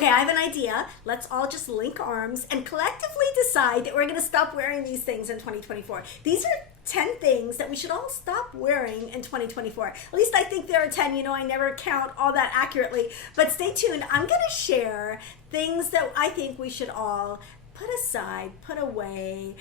Okay, I have an idea. Let's all just link arms and collectively decide that we're going to stop wearing these things in 2024. These are 10 things that we should all stop wearing in 2024. At least I think there are 10. You know, I never count all that accurately. But stay tuned. I'm going to share things that I think we should all put aside, put away,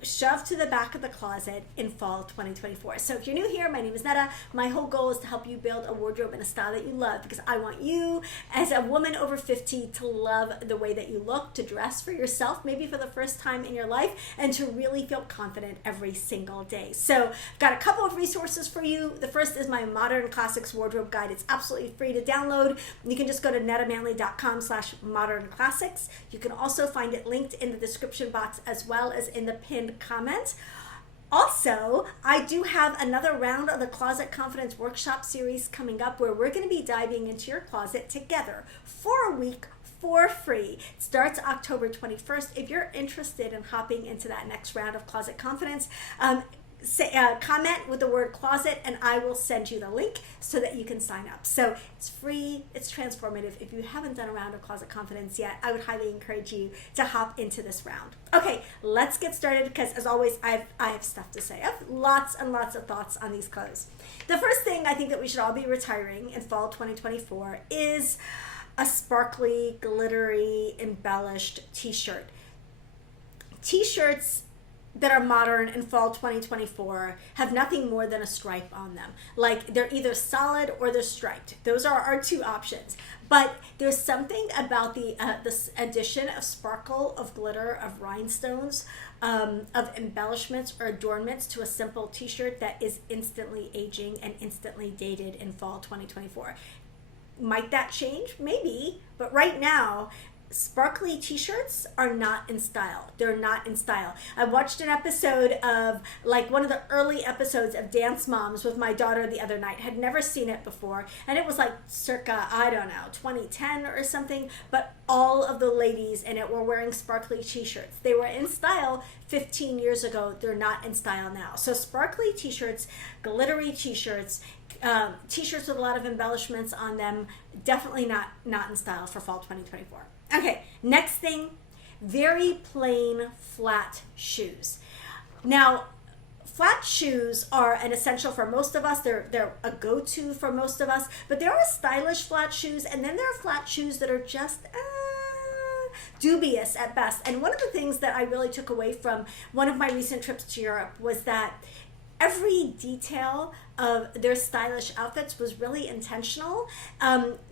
shove to the back of the closet in fall 2024. So if you're new here, my name is Netta. My whole goal is to help you build a wardrobe in a style that you love, because I want you as a woman over 50 to love the way that you look, to dress for yourself, maybe for the first time in your life, and to really feel confident every single day. So I've got a couple of resources for you. The first is my Modern Classics Wardrobe Guide. It's absolutely free to download. You can just go to nettamanley.com/modernclassics. You can also find it linked in the description box as well as in the pinned comment. Also, I do have another round of the Closet Confidence Workshop series coming up, where we're going to be diving into your closet together for a week for free. It starts October 21st. If you're interested in hopping into that next round of Closet Confidence, comment with the word closet and I will send you the link so that you can sign up. So it's free, it's transformative. If you haven't done a round of Closet Confidence yet, I would highly encourage you to hop into this round. Okay, let's get started, because as always, I have stuff to say. I have lots and lots of thoughts on these clothes. The first thing I think that we should all be retiring in fall 2024 is a sparkly, glittery, embellished t-shirt. T-shirts that are modern in fall 2024 have nothing more than a stripe on them. Like, they're either solid or they're striped. Those are our two options. But there's something about this addition of sparkle, of glitter, of rhinestones, of embellishments or adornments to a simple t-shirt that is instantly aging and instantly dated in fall 2024. Might that change? Maybe. But right now, sparkly t-shirts are not in style. They're not in style. I watched an episode of, like, one of the early episodes of Dance Moms with my daughter the other night. Had never seen it before, and it was like circa, I don't know, 2010 or something, but all of the ladies in it were wearing sparkly t-shirts. They were in style 15 years ago. They're not in style now. So sparkly t-shirts, glittery t-shirts, t-shirts with a lot of embellishments on them, definitely not in style for fall 2024. Okay, next thing, very plain flat shoes. Now, flat shoes are an essential for most of us. They're a go-to for most of us, but there are stylish flat shoes, and then there are flat shoes that are just dubious at best. And one of the things that I really took away from one of my recent trips to Europe was that every detail of their stylish outfits was really intentional.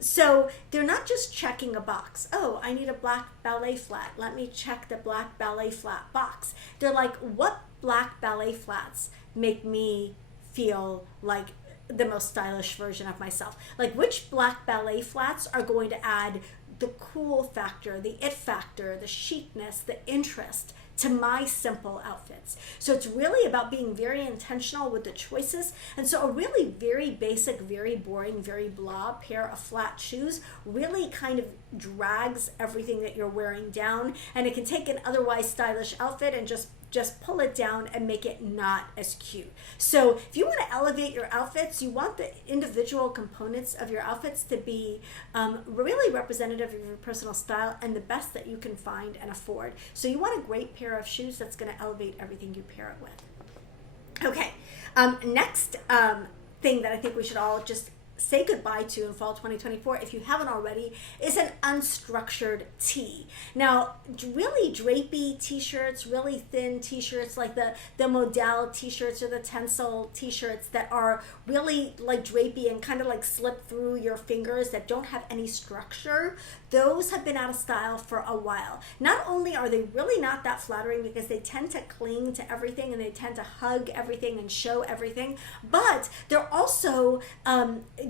So they're not just checking a box. Oh, I need a black ballet flat. Let me check the black ballet flat box. They're like, what black ballet flats make me feel like the most stylish version of myself? Like, which black ballet flats are going to add the cool factor, the it factor, the chicness, the interest to my simple outfits. So it's really about being very intentional with the choices. And so a really very basic, very boring, very blah pair of flat shoes really kind of drags everything that you're wearing down, and it can take an otherwise stylish outfit and just pull it down and make it not as cute. So if you want to elevate your outfits, you want the individual components of your outfits to be really representative of your personal style and the best that you can find and afford. So you want a great pair of shoes that's going to elevate everything you pair it with. Okay, next thing that I think we should all just say goodbye to in fall 2024, if you haven't already, is an unstructured tee. Now, really drapey t-shirts, really thin t-shirts, like the modal t-shirts or the Tencel t-shirts that are really like drapey and kind of like slip through your fingers, that don't have any structure, those have been out of style for a while. Not only are they really not that flattering because they tend to cling to everything and they tend to hug everything and show everything, but they're also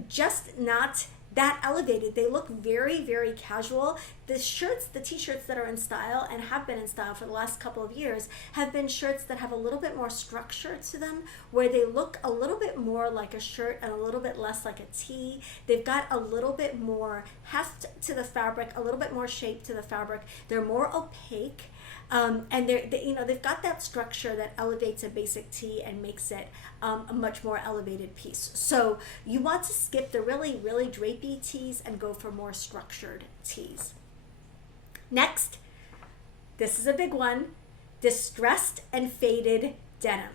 just not that elevated. They look very, very casual. The t-shirts that are in style and have been in style for the last couple of years have been shirts that have a little bit more structure to them, where they look a little bit more like a shirt and a little bit less like a tee. They've got a little bit more heft to the fabric, a little bit more shape to the fabric. They're more opaque. And they've got that structure that elevates a basic tee and makes it a much more elevated piece. So you want to skip the really, really drapey tees and go for more structured tees. Next, this is a big one, distressed and faded denim.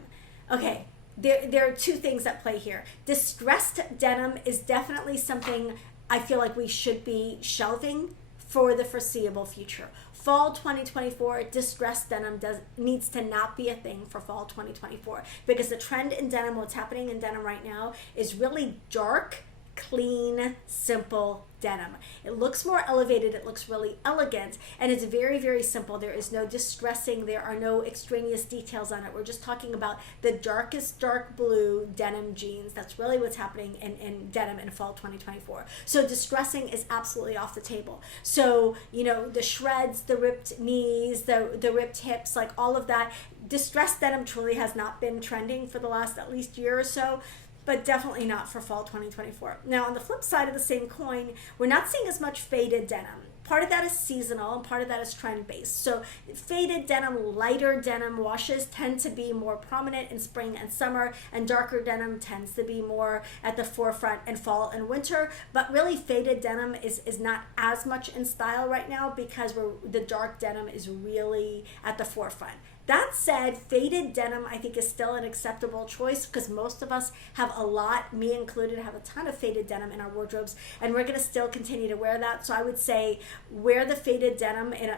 Okay, there are two things at play here. Distressed denim is definitely something I feel like we should be shelving for the foreseeable future. Fall 2024, distressed denim needs to not be a thing for fall 2024, because the trend in denim, what's happening in denim right now, is really dark, clean, simple denim. It looks more elevated, it looks really elegant, and it's very, very simple. There is no distressing, there are no extraneous details on it. We're just talking about the darkest dark blue denim jeans. That's really what's happening in denim in fall 2024. So distressing is absolutely off the table. So, you know, the shreds, the ripped knees, the ripped hips, like all of that, distressed denim truly has not been trending for the last at least year or so, but definitely not for fall 2024. Now, on the flip side of the same coin, we're not seeing as much faded denim. Part of that is seasonal and part of that is trend-based. So faded denim, lighter denim washes tend to be more prominent in spring and summer, and darker denim tends to be more at the forefront in fall and winter. But really, faded denim is not as much in style right now because the dark denim is really at the forefront. That said, faded denim I think is still an acceptable choice because most of us have a lot, me included, have a ton of faded denim in our wardrobes, and we're going to still continue to wear that. So I would say wear the faded denim and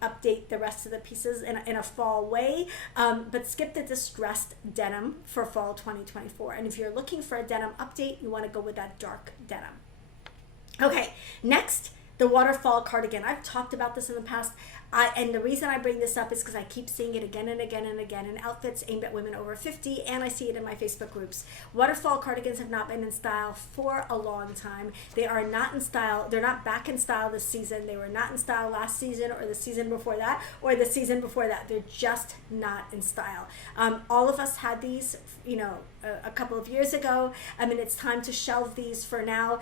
update the rest of the pieces in a fall way, but skip the distressed denim for fall 2024. And if you're looking for a denim update, you want to go with that dark denim. Okay, next, the Waterfall Cardigan. I've talked about this in the past. And the reason I bring this up is because I keep seeing it again and again and again in outfits aimed at women over 50, and I see it in my Facebook groups. Waterfall cardigans have not been in style for a long time. They are not in style. They're not back in style this season. They were not in style last season or the season before that or the season before that. They're just not in style. All of us had these, a couple of years ago. I mean, it's time to shelve these for now.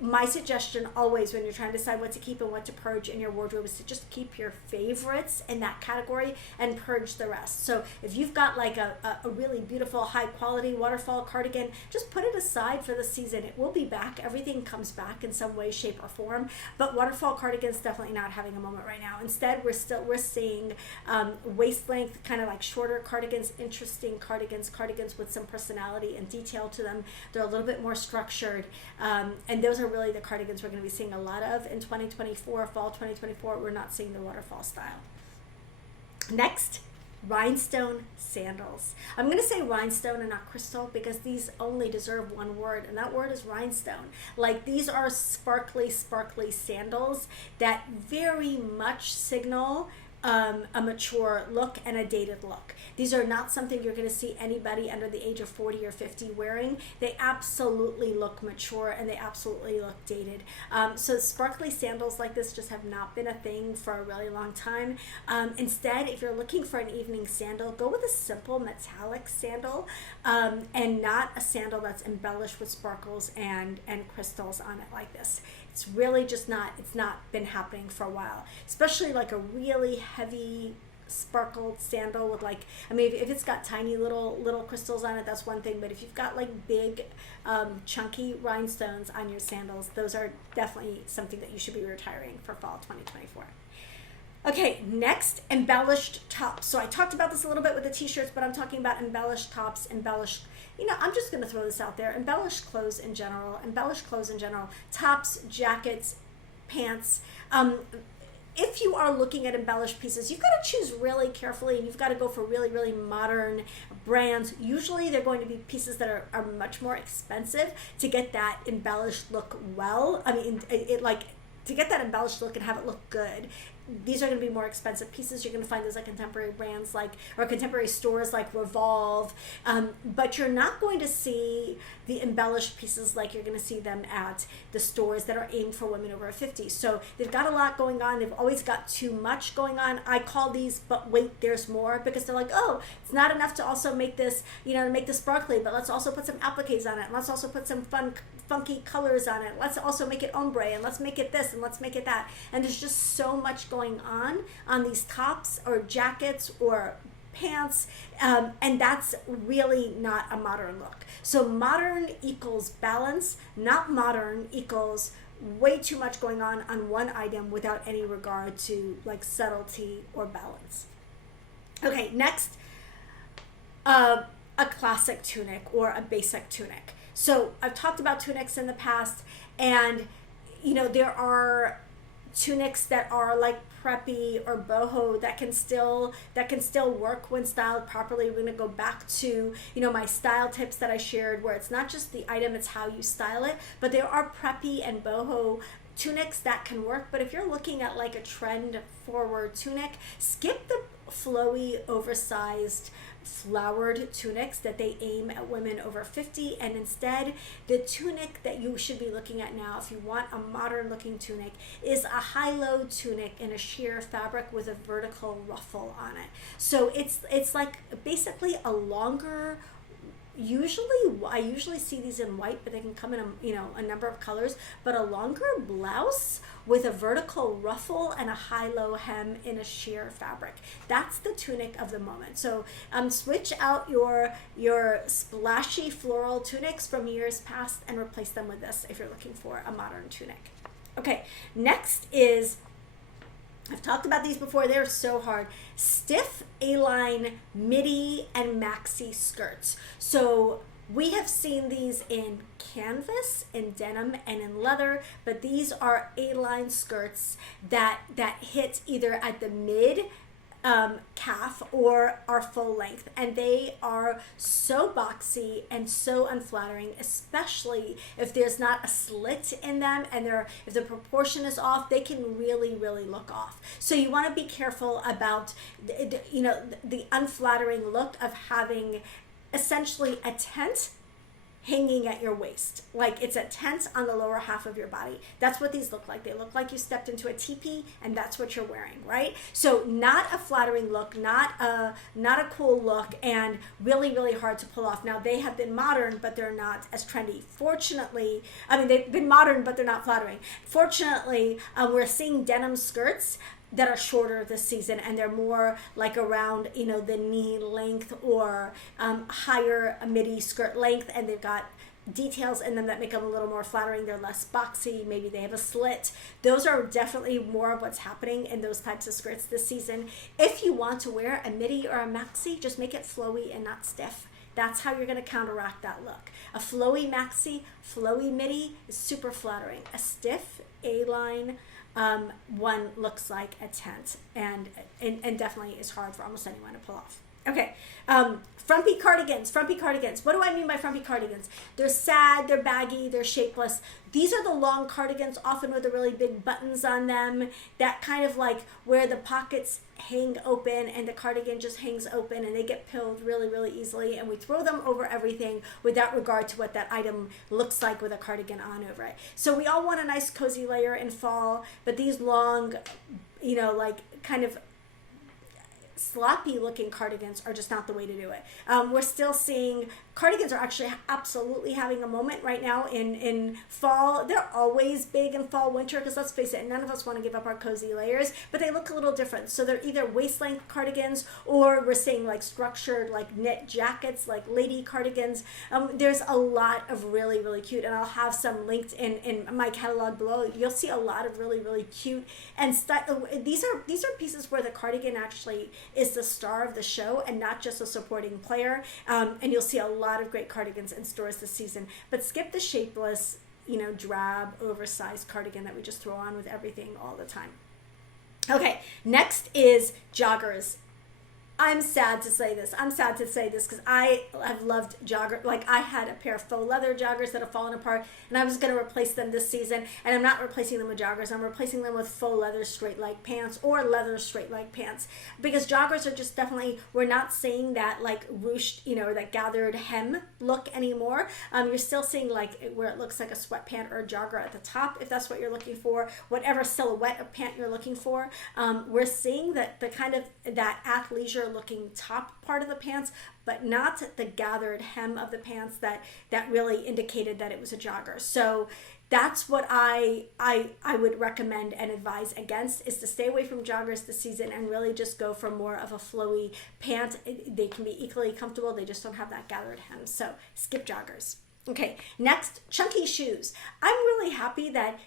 My suggestion always when you're trying to decide what to keep and what to purge in your wardrobe is to just keep your favorites in that category and purge the rest. So if you've got like a really beautiful high quality waterfall cardigan, just put it aside for the season. It will be back. Everything comes back in some way, shape, or form. But waterfall cardigan's definitely not having a moment right now. Instead, we're seeing waist length, kind of like shorter cardigans, interesting cardigans with some personality and detail to them. They're a little bit more structured, and those are really the cardigans we're going to be seeing a lot of in 2024, fall 2024. We're not seeing the waterfall style. Next, Rhinestone Sandals. I'm going to say rhinestone and not crystal because these only deserve one word, and that word is rhinestone. Like, these are sparkly sandals that very much signal a mature look and a dated look. These are not something you're going to see anybody under the age of 40 or 50 wearing. They absolutely look mature and they absolutely look dated. So sparkly sandals like this just have not been a thing for a really long time. Instead, if you're looking for an evening sandal, go with a simple metallic sandal, and not a sandal that's embellished with sparkles and crystals on it like this. It's really just it's not been happening for a while, especially like a really heavy sparkled sandal with if it's got tiny little crystals on it, that's one thing, but if you've got like big chunky rhinestones on your sandals, those are definitely something that you should be retiring for fall 2024. Okay, next, embellished tops. So I talked about this a little bit with the t-shirts, but I'm talking about embellished tops, I'm just going to throw this out there. Embellished clothes in general, tops, jackets, pants. If you are looking at embellished pieces, you've got to choose really carefully, and you've got to go for really, really modern brands. Usually they're going to be pieces that are much more expensive to get that embellished look well. I mean, to get that embellished look and have it look good, these are going to be more expensive pieces. You're going to find those at contemporary brands or contemporary stores like Revolve, but you're not going to see the embellished pieces like you're going to see them at the stores that are aimed for women over 50. So they've got a lot going on. They've always got too much going on. I call these, but wait, there's more, because they're like, oh, it's not enough to also make this, to make this sparkly, but let's also put some appliques on it. And let's also put some funky colors on it. Let's also make it ombre, and let's make it this, and let's make it that. And there's just so much going on these tops or jackets or pants, and that's really not a modern look. So modern equals balance, not modern equals way too much going on one item without any regard to like subtlety or balance. Okay, next, a classic tunic or a basic tunic. So I've talked about tunics in the past, and you know, there are tunics that are like preppy or boho that can still work when styled properly. We're going to go back to, you know, my style tips that I shared, where it's not just the item, it's how you style it. But there are preppy and boho tunics that can work. But if you're looking at like a trend forward tunic, skip the flowy, oversized, flowered tunics that they aim at women over 50, and instead the tunic that you should be looking at now, if you want a modern looking tunic, is a high-low tunic in a sheer fabric with a vertical ruffle on it. So it's like basically a longer, I usually see these in white, but they can come in a number of colors, but a longer blouse with a vertical ruffle and a high-low hem in a sheer fabric. That's the tunic of the moment. So switch out your splashy floral tunics from years past and replace them with this if you're looking for a modern tunic. Okay, next is, I've talked about these before, they're so hard. Stiff A-line midi and maxi skirts. So we have seen these in canvas, in denim, and in leather, but these are A-line skirts that hit either at the mid calf or are full length, and they are so boxy and so unflattering, especially if there's not a slit in them, and if the proportion is off, they can really look off. So you want to be careful about the unflattering look of having essentially a tent hanging at your waist. Like it's a tent on the lower half of your body. That's what these look like. They look like you stepped into a teepee, and that's what you're wearing, right? So not a flattering look, not a cool look, and really hard to pull off. Now they have been modern, but they're not as trendy. Fortunately, they've been modern, but they're not flattering. Fortunately, we're seeing denim skirts that are shorter this season, and they're more like around the knee length or higher midi skirt length, and they've got details in them that make them a little more flattering. They're less boxy, maybe they have a slit. Those are definitely more of what's happening in those types of skirts this season. If you want to wear a midi or a maxi, just make it flowy and not stiff. That's how you're going to counteract that look. A flowy maxi, flowy midi is super flattering. A stiff A-line one looks like a tent, and definitely is hard for almost anyone to pull off. Okay, frumpy cardigans. What do I mean by frumpy cardigans? They're sad, they're baggy, they're shapeless. These are the long cardigans, often with the really big buttons on them, that kind of like where the pockets hang open and the cardigan just hangs open, and they get pilled really easily, and we throw them over everything without regard to what that item looks like with a cardigan on over it. So we all want a nice cozy layer in fall, but these long, like kind of sloppy looking cardigans are just not the way to do it. We're still seeing cardigans are actually absolutely having a moment right now in fall. They're always big in fall, winter, because let's face it, none of us want to give up our cozy layers, but they look a little different. So they're either waist length cardigans, or we're seeing like structured like knit jackets, like lady cardigans. There's a lot of really cute, and I'll have some linked in my catalog below. You'll see a lot of really cute, and these are pieces where the cardigan actually is the star of the show and not just a supporting player. And you'll see a lot of great cardigans in stores this season, but skip the shapeless, drab, oversized cardigan that we just throw on with everything all the time. Okay, next is joggers. I'm sad to say this because I have loved joggers. Like, I had a pair of faux leather joggers that have fallen apart, and I was going to replace them this season, and I'm not replacing them with joggers. I'm replacing them with faux leather straight leg pants or leather straight leg pants, because joggers are just definitely, we're not seeing that like ruched, that gathered hem look anymore. You're still seeing like where it looks like a sweatpant or a jogger at the top, if that's what you're looking for, whatever silhouette of pant you're looking for. We're seeing that the kind of that athleisure looking top part of the pants, but not the gathered hem of the pants that really indicated that it was a jogger. So that's what I would recommend and advise against, is to stay away from joggers this season and really just go for more of a flowy pant. They can be equally comfortable, they just don't have that gathered hem. So skip joggers. Okay, next, chunky shoes. I'm really happy that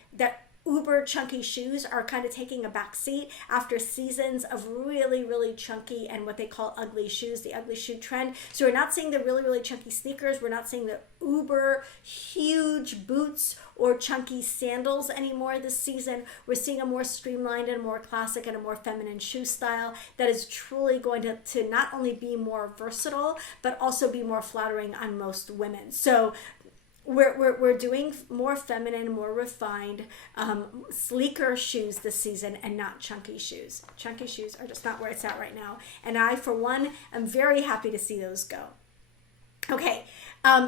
uber chunky shoes are kind of taking a back seat after seasons of really, really chunky and what they call ugly shoes, the ugly shoe trend. So we're not seeing the really, really chunky sneakers. We're not seeing the uber huge boots or chunky sandals anymore this season. We're seeing a more streamlined and more classic and a more feminine shoe style that is truly going to not only be more versatile, but also be more flattering on most women. So we're doing more feminine, more refined, sleeker shoes this season and not chunky shoes. Chunky shoes are just not where it's at right now. And I, for one, am very happy to see those go. Okay,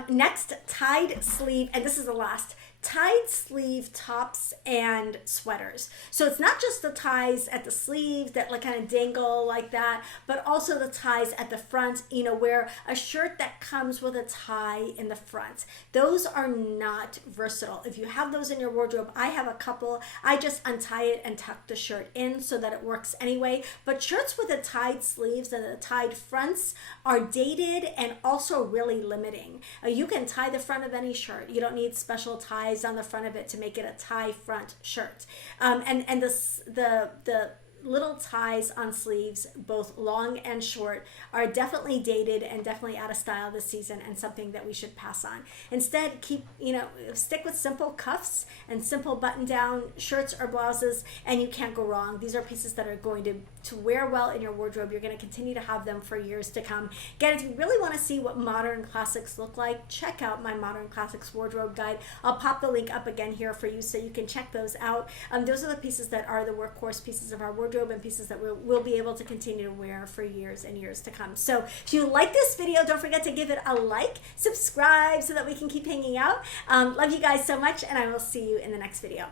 next, tied sleeve, and this is the last, tied sleeve tops and sweaters. So it's not just the ties at the sleeves that like kind of dangle like that, but also the ties at the front, you know, where a shirt that comes with a tie in the front. Those are not versatile. If you have those in your wardrobe, I have a couple. I just untie it and tuck the shirt in so that it works anyway. But shirts with the tied sleeves and the tied fronts are dated and also really limiting. You can tie the front of any shirt. You don't need special ties on the front of it to make it a tie front shirt. And the little ties on sleeves, both long and short, are definitely dated and definitely out of style this season and something that we should pass on. Instead, stick with simple cuffs and simple button down shirts or blouses, and you can't go wrong. These are pieces that are going to wear well in your wardrobe. You're going to continue to have them for years to come. Again, if you really want to see what modern classics look like, check out my Modern Classics wardrobe guide. I'll pop the link up again here for you so you can check those out. Those are the pieces that are the workhorse pieces of our wardrobe and pieces that we'll be able to continue to wear for years and years to come. So if you like this video, don't forget to give it a like, subscribe so that we can keep hanging out. Love you guys so much, and I will see you in the next video.